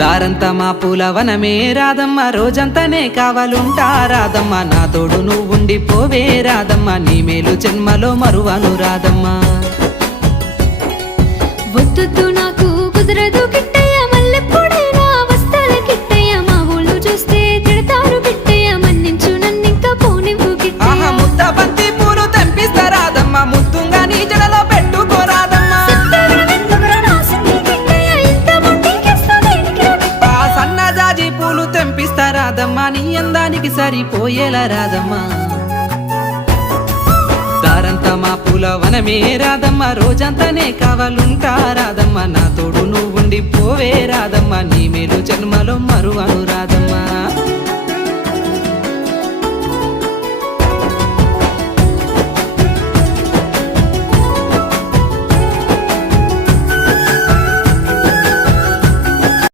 దారంతా మా పూలవనమే రాదమ్మ, రోజంతానే కావాలుంటా రాదమ్మ, నా తోడు నువ్వుండి పోవే రాదమ్మ, నీ మేలు జన్మలో మరువను రాదమ్మ. వద్దు నాకు కుదరదు కిట్టయ్య, మల్లెప్పుడైనా వస్తాల కిట్టయ్య, మా ఊళ్ళు చూస్తే తిడతారు కిట్టయ్య, మన్నించు నన్నింకా పోనివ్వు కిట్టయ్య. ముద్ద బంతి పూలు తెంపిస్తా రాదమ్మ, ముద్దుంగా నీ జడలో పెట్టుకోరాదమ్మ. సన్నజాజి పూలు తెంపిస్తా రాదమ్మ, నీ అందానికి సరిపోయేలా రాదమ్మ. దారంతా మా పూలవనమే రాదమ్మ, రోజంతానే కావాలుంటా రాదమ్మ, నా తోడు నువ్వుండి పోవే రాదమ్మ, నీ మేలు జన్మలో మరువను రాదమ్మ.